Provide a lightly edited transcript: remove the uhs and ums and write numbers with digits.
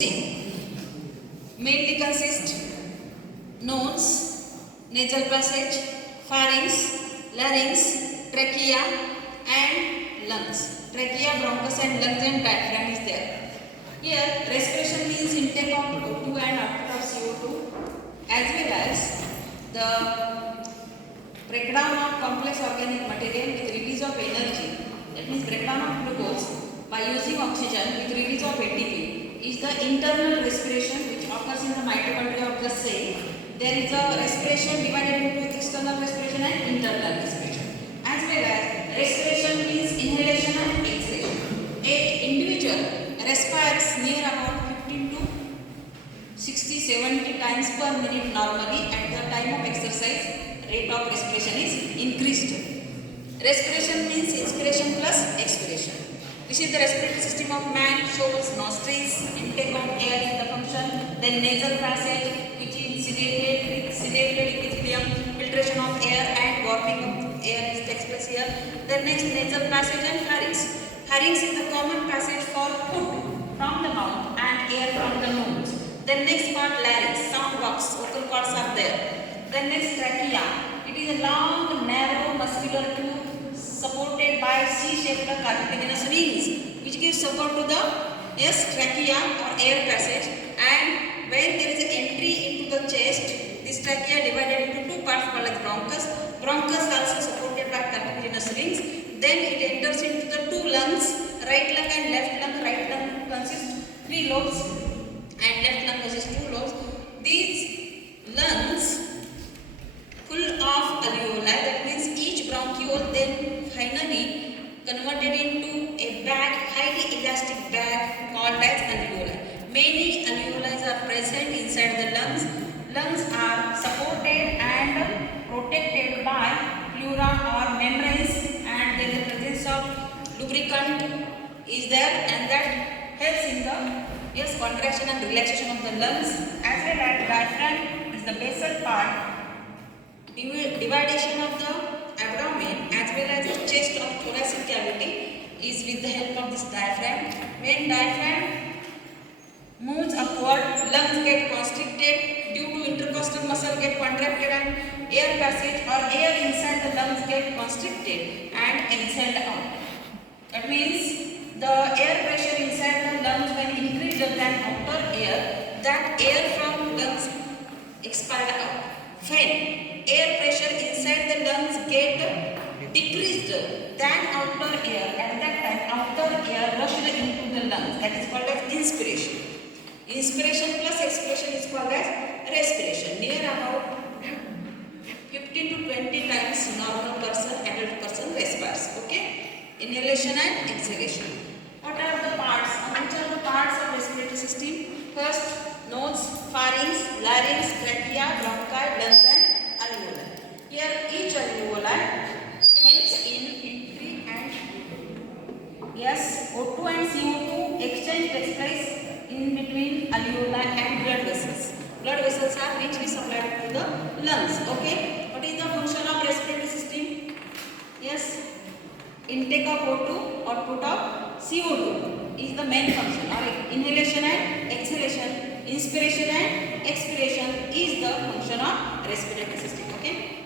mainly consist nose, nasal passage, pharynx, larynx, trachea and lungs. Trachea, bronchus and lungs and diaphragm is there. Here respiration means intake of O2 and output of CO2 as well as the breakdown of complex organic material with release of energy. That means breakdown of glucose by using oxygen with release of ATP is the internal respiration which occurs in the mitochondria of the cell. There is a respiration divided into external respiration and internal respiration. As well as respiration means inhalation and exhalation. A individual respires near about 15 to 60-70 times per minute normally. At the time of exercise, rate of respiration is increased. Respiration means inspiration plus expiration. This is the respiratory system of man. Shows nostrils, intake of air is the function, then nasal passage which is sedated epithelium, filtration of air and warming of air is takes place here. Then next nasal passage and pharynx. Pharynx is the common passage for food from the mouth and air from the nose. Then next part larynx, sound box, vocal cords are there. Then next trachea. It is a long, narrow, muscular tube supported by C-shaped cartilaginous rings which gives support to the trachea or air passage. And when there is an entry into the chest, this trachea divided into two parts called as bronchus. Bronchus also supported by cartilaginous rings. Then it enters into the two lungs, right lung and left lung. Right lung consists 3 lobes and left lung consists 2 lobes. These lungs full of alveoli, that means each bronchiole then finally converted into a bag, highly elastic bag called as alveoli. Many alveoli are present inside the lungs. Lungs are supported and protected by pleura or membranes, and there is the presence of lubricant is there, and that helps in the contraction and relaxation of the lungs. As well as diaphragm is the basal part, dividation of the abdomen as well as the chest of thoracic cavity is with the help of this diaphragm. When diaphragm moves upward, lungs get constricted due to intercostal muscle get contracted and air passage or air inside the lungs get constricted and exhaled out. That means the air pressure inside the lungs when increased than outer air, that air from lungs expelled out. When air pressure inside the lungs get decreased than outer air, at that time outer air rushed into the lungs. That is called as inspiration. Inspiration plus expiration is called as respiration. Near about 15 to 20 times normal person, adult person respires. Okay? Inhalation and exhalation. What are the parts? Which are the parts of respiratory system? First, nose, pharynx, larynx, trachea, bronchi, lungs and alveoli. Here each alveoli helps in entry and O2 and CO2 exchange takes place in between alveoli and blood vessels. Blood vessels are richly supplied to the lungs. Okay. What is the function of respiratory system? Intake of O2, output of CO2 is the main function. Or inhalation and exhalation, inspiration and expiration is the function of respiratory system. Okay.